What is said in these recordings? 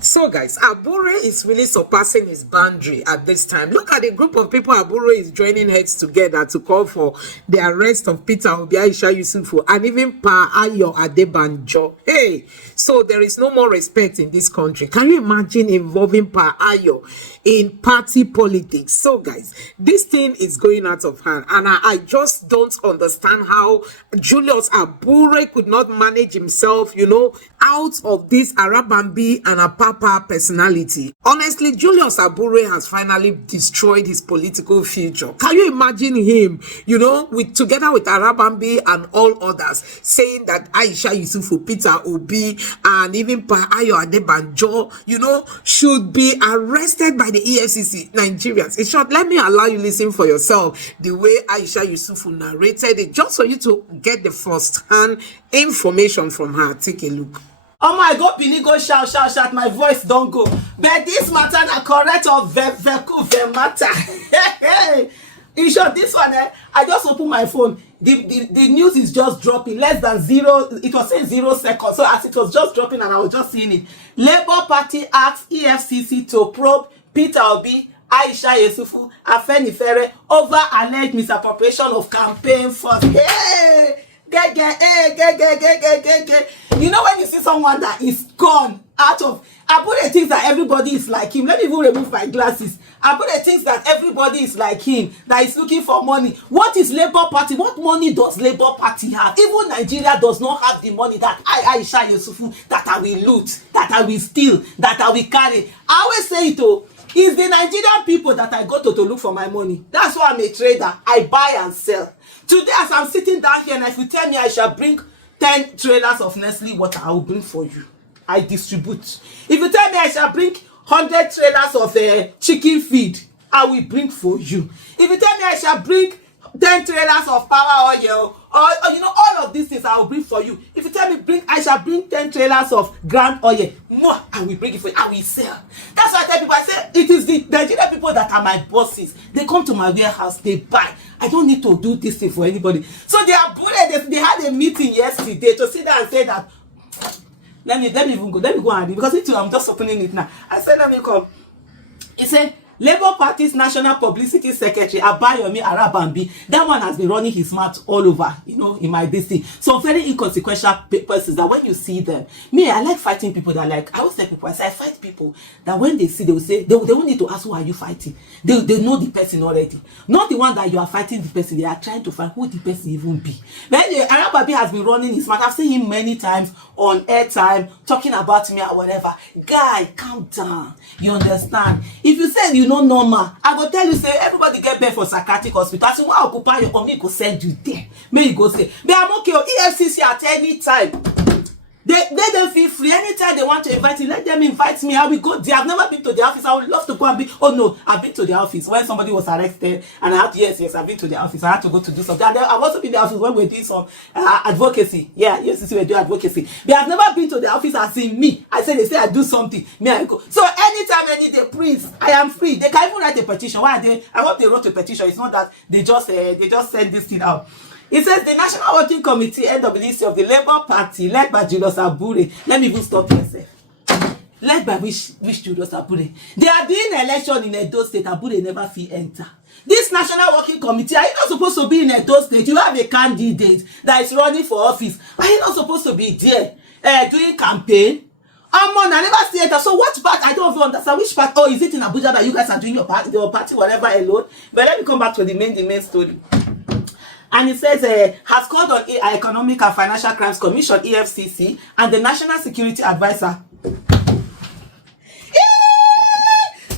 So guys, Abure is really surpassing his boundary at this time. Look at the group of people Abure is joining heads together to call for the arrest of Peter Obi, Aisha Yesufu, and even Pa Ayo Adebanjo. Hey, so there is no more respect in this country. Can you imagine involving Pa Ayo in party politics? So guys, this thing is going out of hand, and I just don't understand how Julius Abure could not manage himself, out of this Arabambi and Apapa personality. Honestly, Julius Abure has finally destroyed his political future. Can you imagine him, together with Arabambi and all others, saying that Aisha Yesufu, Peter Obi, and even Pa Ayo Adebanjo, should be arrested by the Efcc? Nigerians, in short, let me allow you listen for yourself the way Aisha Yesufu narrated it, just for you to get the first-hand information from her. Take a look. Oh my God, Bini go shout, my voice don't go. But this matter na correct or ve matter. In short, this one, I just opened my phone. The news is just dropping, less than 0. It was saying 0 seconds. So as it was just dropping and I was just seeing it. Labour Party asks EFCC to probe Peter Obi, Aisha Yesufu, Afenifere over alleged misappropriation of campaign funds. Hey! Get. You know when you see someone that is gone out of, Abure thinks that everybody is like him. Let me even remove my glasses. Abure thinks that everybody is like him, that is looking for money. What is Labour Party? What money does Labour Party have? Even Nigeria does not have the money that Aisha Yesufu, that I will loot, that I will steal, that I will carry. I always say it though. It's the Nigerian people that I go to look for my money. That's why I'm a trader. I buy and sell. Today, as I'm sitting down here, and if you tell me I shall bring 10 trailers of Nestle water, I will bring for you. I distribute. If you tell me I shall bring 100 trailers of chicken feed, I will bring for you. If you tell me I shall bring 10 trailers of power oil, or all of these things I will bring for you. If you tell me I shall bring 10 trailers of ground oil, more, I will bring it for you. I will sell. That's why I tell people, I say it is the Nigerian people that are my bosses. They come to my warehouse, they buy. I don't need to do this thing for anybody. So they are bullied. They had a meeting yesterday to sit down and say that let me even go. Let me go and because I'm just opening it now. I said let me come. He said Labour Party's National Publicity Secretary Abayomi Arabambi, that one has been running his mouth all over, in my DC. So very inconsequential persons that when you see them, I like fighting people that I always tell people, I fight people that when they see, they will say, they won't need to ask who are you fighting. They know the person already. Not the one that you are fighting the person, they are trying to find who the person even be. Then Arabambi has been running his mouth. I've seen him many times on airtime, talking about me or whatever. Guy, calm down. You understand? If you say you know normal, I go tell you say everybody get bed for psychiatric hospital. So I occupy your money, go send you there. May you go say, but I'm okay. EFCC at any time. Let them feel free. Anytime they want to invite you, let them invite me. I will go there. I've never been to the office. I would love to go and be. Oh no, I've been to the office when somebody was arrested, and I had yes, I've been to the office. I had to go to do something. And I've also been to the office when we're doing some advocacy. Yeah, yes, we're doing advocacy. But I've never been to the office as in me. I say they say I do something. Me, I go. So anytime, any day, please, I am free. They can even write a petition. Why are they? I hope they wrote a petition. It's not that they just send this thing out. It says the National Working Committee, NWC of the Labour Party, led by Julius Abure. Let me even stop myself. Led by which Julius Abure? They are doing election in Edo State. Abure never feel enter. This National Working Committee, are you not supposed to be in Edo State? You have a candidate that is running for office. Are you not supposed to be there doing campaign? I never see it. So what part? I don't even understand which part. Oh, is it in Abuja that you guys are doing your party, whatever, alone? But let me come back to the main story. And it says, has called on Economic and Financial Crimes Commission, EFCC, and the National Security Advisor.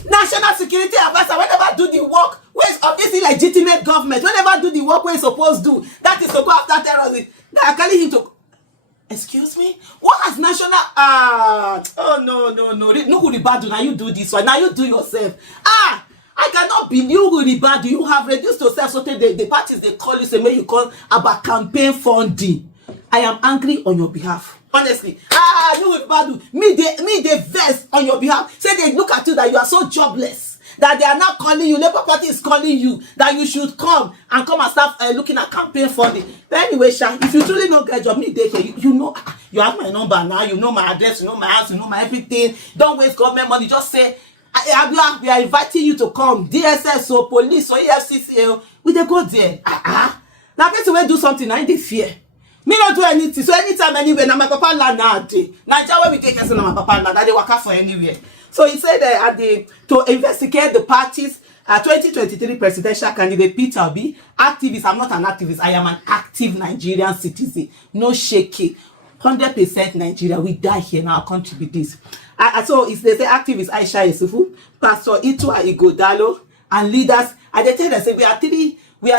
National Security Advisor, whenever do the work, where's of this illegitimate government, whenever do the work we're supposed to do, that is to go after terrorism. They are calling him to, excuse me? What has national, oh no, no, Uribadu, now you do this one, now you do yourself. I cannot believe Uribadu, you have reduced yourself so the parties they call you, say, may you call about campaign funding. I am angry on your behalf. Honestly, you Uribadu, me they vest on your behalf. Say they look at you that you are so jobless, that they are not calling you. Labour Party is calling you that you should come and start looking at campaign funding. But anyway, Sha, if you truly don't get job, me dey here. You know, you have my number now. You know my address. You know my house. You know my everything. Don't waste government money. Just say, Abure, we are inviting you to come. DSS or police or Efcc. We dey go there. Now person wey do something, I dey fear. Me not do anything. So anytime, anywhere, now my papa land now dey. Naija where we take person, my papa land, they waka for anywhere. So he said to investigate the party's 2023 presidential candidate Peter Obi, activist. I'm not an activist. I am an active Nigerian citizen. No shaking. 100% Nigeria. We die here now. Our country be this. So they say activist Aisha Yesufu, Pastor Itu Igodalo, and leaders. And they tell them, say we are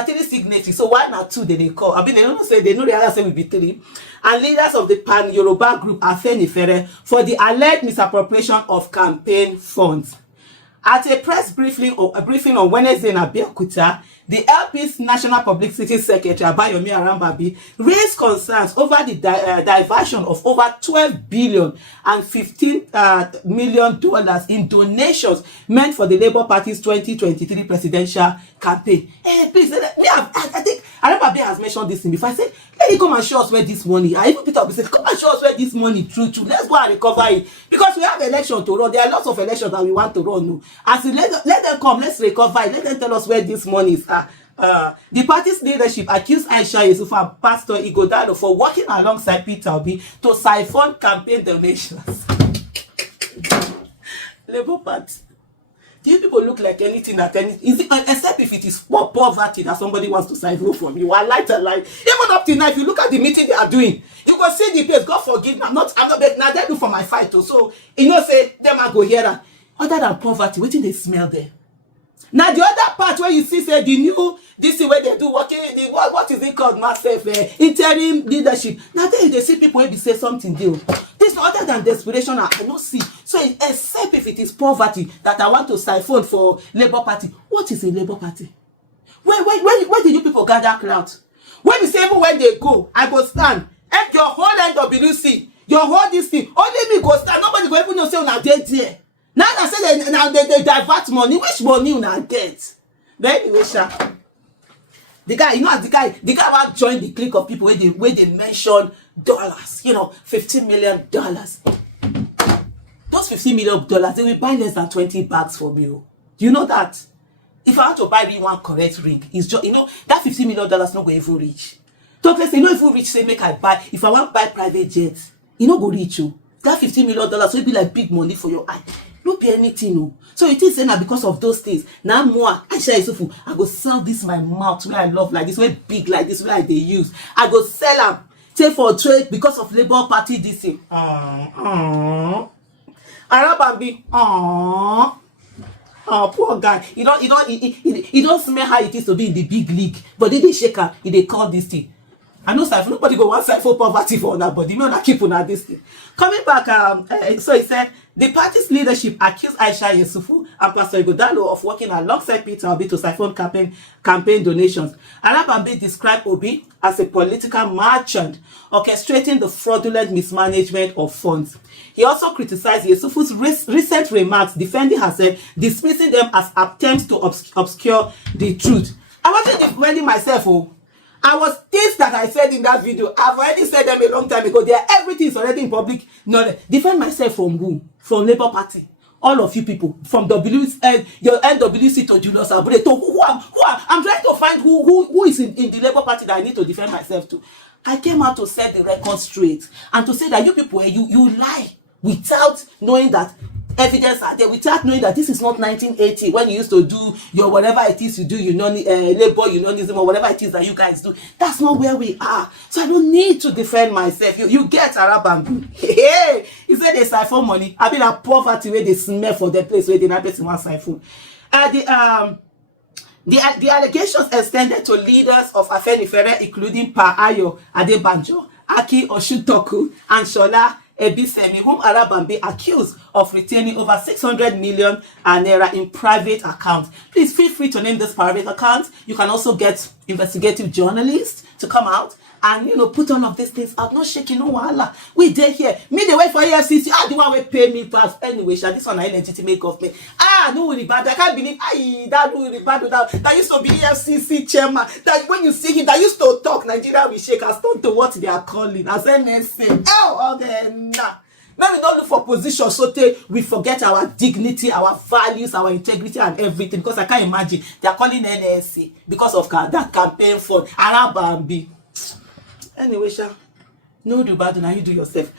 three signatories. So why not two? They call. I mean, they don't say, they know the other say we be three. And leaders of the Pan Yoruba group Afenifere for the alleged misappropriation of campaign funds. At a press briefing on Wednesday in Abeokuta, the LP's National Publicity Secretary Abayomi Arambabi raised concerns over the diversion of over $12 billion and $15 million in donations meant for the Labour Party's 2023 presidential campaign. Please, I think Arambabi has mentioned this thing before. I said, let me come and show us where this money. I even Peter Obi said, come and show us where this money true. Let's go and recover it. Because we have election to run. There are lots of elections that we want to run. As let them come, let's recover it. Let them tell us where this money is. The party's leadership accused Aisha Yesufu and Pastor Igodalo for working alongside Peter Obi to siphon campaign donations. Labour Party. Do you people look like anything that except if it is poverty that somebody wants to siphon from you? I like to lie. Even up to now, if you look at the meeting they are doing, you go see the place. God forgive me. I'm not now they do for my fight too. So say them I go here. Other than poverty, what do they smell there? Now the other part where you see say the new this is where they do working what is it called massive interim leadership. Now they see people will be say something deal. This other than desperation I don't see. So except if it is poverty that I want to siphon for Labour Party. What is a Labour Party? Where did you people gather crowd? When you say even when they go, I go stand. And your whole NWC, your whole this thing, only me go stand. Nobody go even know say una dey there. Now I say they divert money. Which money you get? Then anyway, Sha. The guy, the guy want join the clique of people where they mention dollars. $15 million. Those $15 million, they will buy less than 20 bags for me. Do you know that? If I want to buy me one correct ring, it's just that $15 million not go even reach. Talk less, even reach. Say make I buy. If I want to buy private jets, go reach you. That $15 million will be like big money for your eye. No pay anything, no. So it is saying that because of those things, now more Aisha Yesufu, I go sell this my mouth where I love like this, where big like this, where they use. I go sell them, take for trade because of Labour Party this thing. Arabambi, poor guy. You don't smell how it is to be in the big league, but they shake her, they call this thing. I know sir, nobody go one side for poverty for that, but you know that keep on this thing. Coming back, so he said the party's leadership accused Aisha Yesufu and Pastor Igodalo of working alongside Peter Obi to siphon campaign donations. Arabambi described Obi as a political merchant orchestrating the fraudulent mismanagement of funds. He also criticized Yesufu's recent remarks, defending herself, dismissing them as attempts to obscure the truth. I wasn't defending myself. I was things that I said in that video. I've already said them a long time ago. Everything is already in public knowledge. Defend myself from who? From Labour Party. All of you people. From your NWC to Julius Abure to who am. I'm trying to find who is in the Labour Party that I need to defend myself to. I came out to set the record straight and to say that you people, you lie without knowing that evidence are there, without knowing that this is not 1980 when you used to do your whatever it is you do, labor unionism or whatever it is that you guys do. That's not where we are. So I don't need to defend myself. You get Arabambi. Hey, he said they siphon money. I mean, a poverty where they smell for the place where they not person one siphon. The allegations extended to leaders of Afenifere, including Pa Ayo Adebanjo, Aki Oshutoku, and Shola Ebisemi, whom Arabambi accused of retaining over 600 million naira in private accounts. Please feel free to name this private account. You can also get investigative journalists to come out and put all of these things out. No shaking, no wahala. We dey here. Me dey wait for Efcc. The one will pay me pass anyway. This one I legitimate government. Nuribadu, I can't believe that Nuribadu that used to be FCC chairman. That when you see him, that used to talk, Nigeria will shake as turn to what they are calling as NSA. Oh, okay, nah. Let me not look for position so we forget our dignity, our values, our integrity, and everything. Because I can't imagine they are calling NSA because of that campaign fund. Arabambi. Anyway, Sha, no do bad, now you do yourself.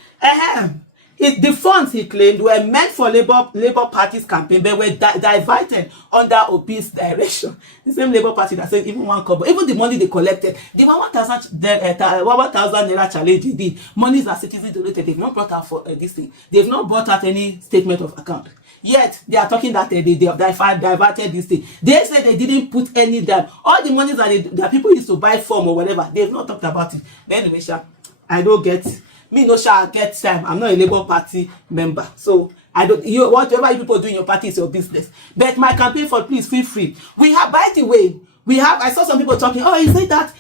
The funds he claimed were meant for Labour Party's campaign, but were diverted under Obi's direction. The same Labour Party that said even one couple, even the money they collected, the 1,000 naira challenge they did, monies that citizens donated, they've not brought out for this thing. They've not brought out any statement of account. Yet they are talking that they have diverted this thing. They said they didn't put any down. All the monies that people used to buy from or whatever, they've not talked about it. But anyway, Sha, I don't get me no shall get time. I'm not a Labour Party member, so I don't. Whatever you people do in your party is your business. But my campaign for please feel free. We have, by the way, I saw some people talking. Oh, is it that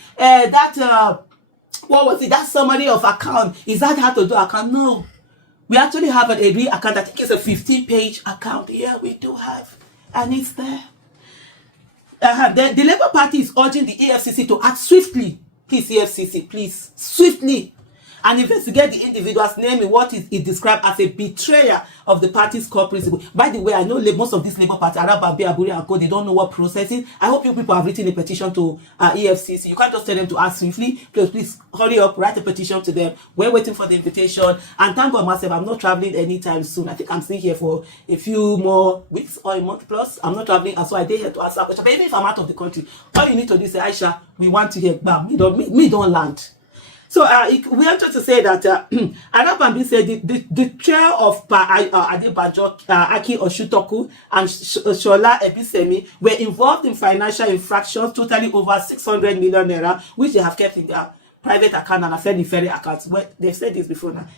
what was it? That summary of account, is that how to do account? No, we actually have a real account. I think it's a 15-page account. Yeah, we do have, and it's there. The Labour Party is urging the EFCC to act swiftly. Please, EFCC, please, swiftly, and investigate the individual's name in what is described as a betrayer of the party's core principle. By the way, I know most of this Labour Party, Abure and Co, they don't know what process is. I hope you people have written a petition to EFCC. You can't just tell them to ask swiftly. Please hurry up, write a petition to them. We're waiting for the invitation. And thank God myself, I'm not traveling anytime soon. I think I'm staying here for a few more weeks or a month plus. I'm not traveling, and so I did here to answer a question. But even if I'm out of the country, all you need to do is say, Aisha, we want to hear, bam, me don't land. So we wanted to say that Arabambi said the trial of Adebanjo, Aki Oshutoku, and Shola Ebisemi were involved in financial infractions totaling over 600 million naira, which they have kept in their private account and Afenifere accounts. Well, they've said this before now.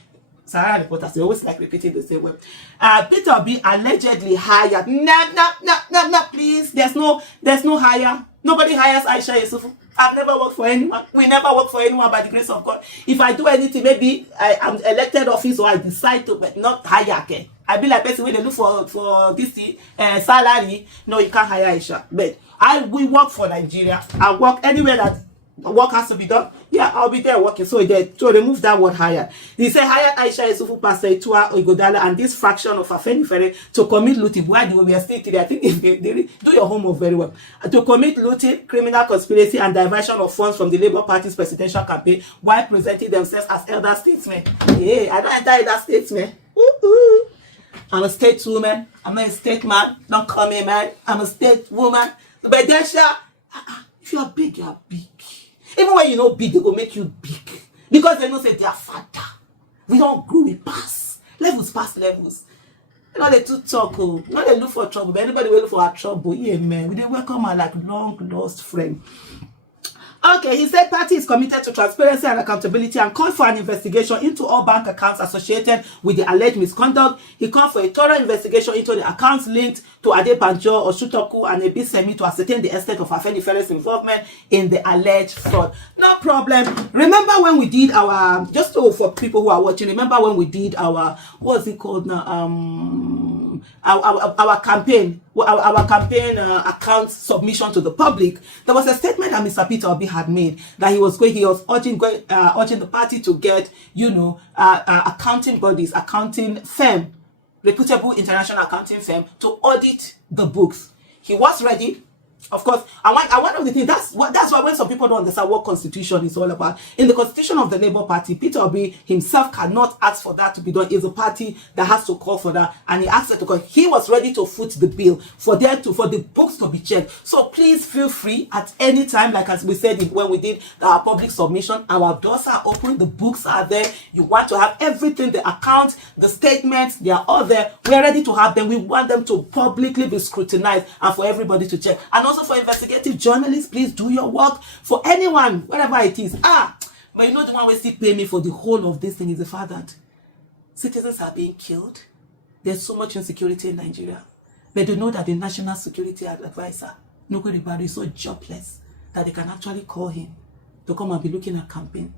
Sarah reporters, they always like repeating the same word. Peter Obi allegedly hired. No, please. There's no hire. Nobody hires Aisha Yesufu. I've never worked for anyone. We never work for anyone by the grace of God. If I do anything, maybe I'm elected office or I decide to, but not hire again. I be like person when they look for this salary. No, you can't hire Aisha. But we work for Nigeria. I work anywhere that work has to be done. Yeah, I'll be there working. So remove that word hire. He said hired Aisha Yesufu, Pastor Itua Oigodala, and this fraction of Afenifere to commit looting. Why do we are still today? I think if they do your homework very well. To commit looting, criminal conspiracy, and diversion of funds from the Labour Party's presidential campaign while presenting themselves as elder statesmen. Hey, I don't enter elder statesmen. I'm a stateswoman. I'm not a statesman. Don't call me man. I'm a stateswoman. But then, if you are big, you are big. Even when you know big, they will make you big. Because they know say they are father. We don't grow, we pass. Levels pass levels. You know they too talk. You know they look for trouble. But anybody will look for our trouble. Yeah, man. We didn't welcome our like long lost friend. Okay, he said party is committed to transparency and accountability and called for an investigation into all bank accounts associated with the alleged misconduct. He called for a thorough investigation into the accounts linked to Adebanjo, Oshutoku, and Ebisemi to ascertain the extent of Afenifere's involvement in the alleged fraud. No problem. Remember when we did our, just for people who are watching, remember when we did our, what's it called now? Our campaign account submission to the public. There was a statement that Mr. Peter Obi had made that he was urging the party to get, accounting bodies, accounting firm, reputable international accounting firm to audit the books. He was ready. Of course, and one of the things, that's why when some people don't understand what constitution is all about, in the constitution of the Labour Party, Peter Obi himself cannot ask for that to be done. It's a party that has to call for that, and he asked it to call. He was ready to foot the bill for the books to be checked. So please feel free at any time, like as we said when we did our public submission, our doors are open, the books are there. You want to have everything, the accounts, the statements, they are all there. We are ready to have them. We want them to publicly be scrutinized and for everybody to check. And also for investigative journalists, please do your work. For anyone, whatever it is. But you know the one who still pay me for the whole of this thing is the fact that citizens are being killed. There's so much insecurity in Nigeria. But they know that the National Security Advisor, Nukuribari, is so jobless that they can actually call him to come and be looking at campaign.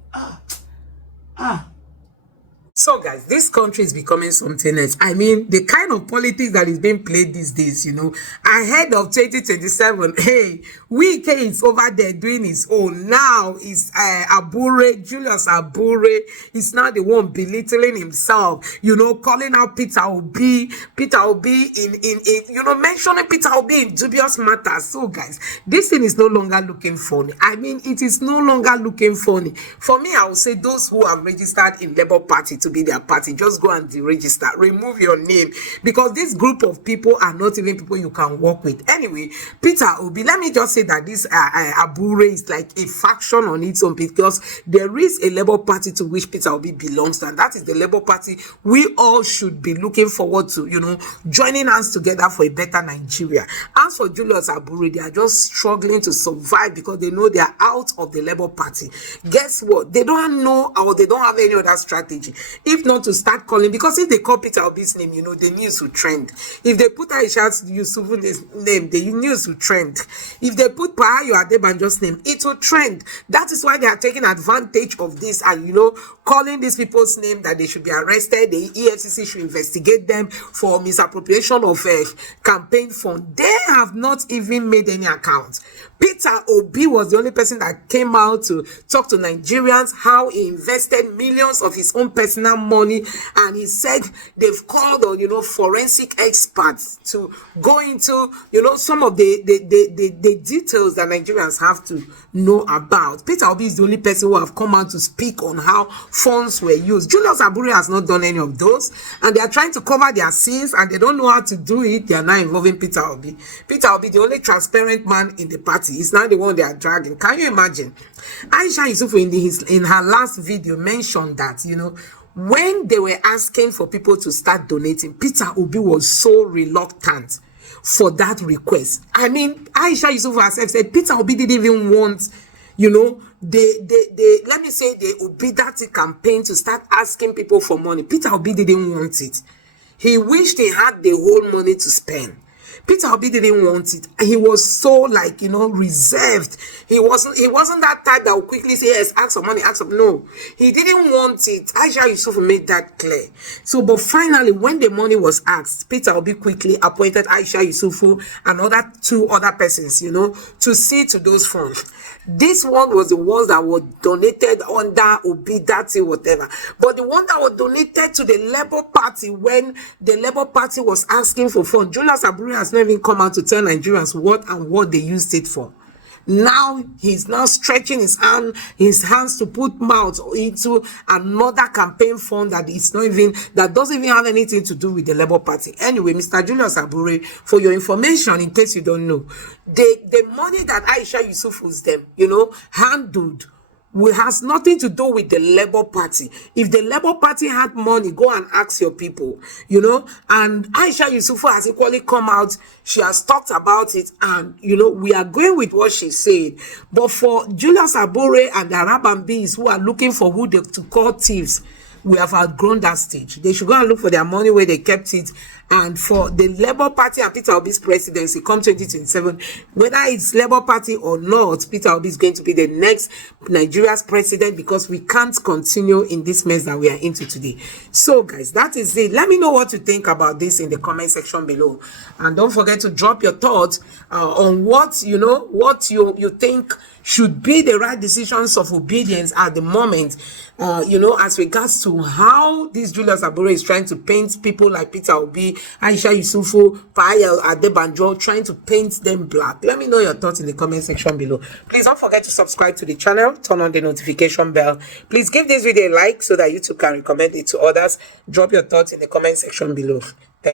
So, guys, this country is becoming something else. I mean, the kind of politics that is being played these days, ahead of 2027. Hey, Wike is over there doing his own. Now is Abure, Julius Abure is now the one belittling himself, calling out Peter Obi in mentioning Peter Obi in dubious matters. So, guys, this thing is no longer looking funny. I mean, it is no longer looking funny. For me, I would say those who have registered in Labour Party to be their party, just go and deregister, remove your name, because this group of people are not even people you can work with. Anyway, Peter Obi, let me just say that this Abure is like a faction on its own, because there is a Labour Party to which Peter Obi belongs to, and that is the Labour Party we all should be looking forward to, joining hands together for a better Nigeria. As for Julius Abure, they are just struggling to survive because they know they are out of the Labour Party. Guess what? They don't know, or they don't have any other strategy if not to start calling, because if they call Peter Obi's name, the news will trend. If they put Aisha Yesufu's name, the news will trend. If they put Ayo Aisha name, it will trend. That is why they are taking advantage of this and calling these people's name that they should be arrested. The Efcc should investigate them for misappropriation of campaign fund. They have not even made any account. Peter Obi was the only person that came out to talk to Nigerians how he invested millions of his own personal money, and he said they've called on forensic experts to go into some of the details that Nigerians have to know about. Peter Obi is the only person who have come out to speak on how funds were used. Julius Abure has not done any of those, and they are trying to cover their sins, and they don't know how to do it. They are now involving Peter Obi. Peter Obi, the only transparent man in the party, is now the one they are dragging. Can you imagine? Aisha Yesufu in her last video mentioned that when they were asking for people to start donating, Peter Obi was so reluctant for that request. I mean, Aisha Yesufu herself said Peter Obi didn't even want let me say the Obidati campaign to start asking people for money. Peter Obi didn't want it. He wished he had the whole money to spend. Peter Obi didn't want it. He was so reserved. He wasn't that type that would quickly say, yes, ask for money, ask for. No, he didn't want it. Aisha Yesufu made that clear. So, but finally, when the money was asked, Peter Obi quickly appointed Aisha Yesufu and two other persons, to see to those funds. This one was the ones that were donated under Obidati, whatever. But the one that was donated to the Labour Party when the Labour Party was asking for funds, Julius Abure has not even come out to tell Nigerians what they used it for. Now he's now stretching his hands to put mouth into another campaign fund that doesn't even have anything to do with the Labour Party. Anyway, Mr. Julius Abure, for your information, in case you don't know, the money that Aisha Yesufu's them, handled has nothing to do with the Labour Party. If the Labour Party had money, go and ask your people, and Aisha Yesufu has equally come out. She has talked about it, and we are going with what she said. But for Julius Abure and the Arabambis who are looking for who to call thieves, we have outgrown that stage. They should go and look for their money where they kept it. And for the Labour Party and Peter Obi's presidency come 2027, whether it's Labour Party or not, Peter Obi is going to be the next Nigeria's president, because we can't continue in this mess that we are into today. So, guys, that is it. Let me know what you think about this in the comment section below. And don't forget to drop your thoughts on what you think should be the right decisions of obedience at the moment, as regards to how this Julius Abure is trying to paint people like Peter Obi, Aisha Yesufu, Ayo Aisha, trying to paint them black. Let me know your thoughts in the comment section below. Please don't forget to subscribe to the channel, turn on the notification bell. Please give this video a like so that YouTube can recommend it to others. Drop your thoughts in the comment section below.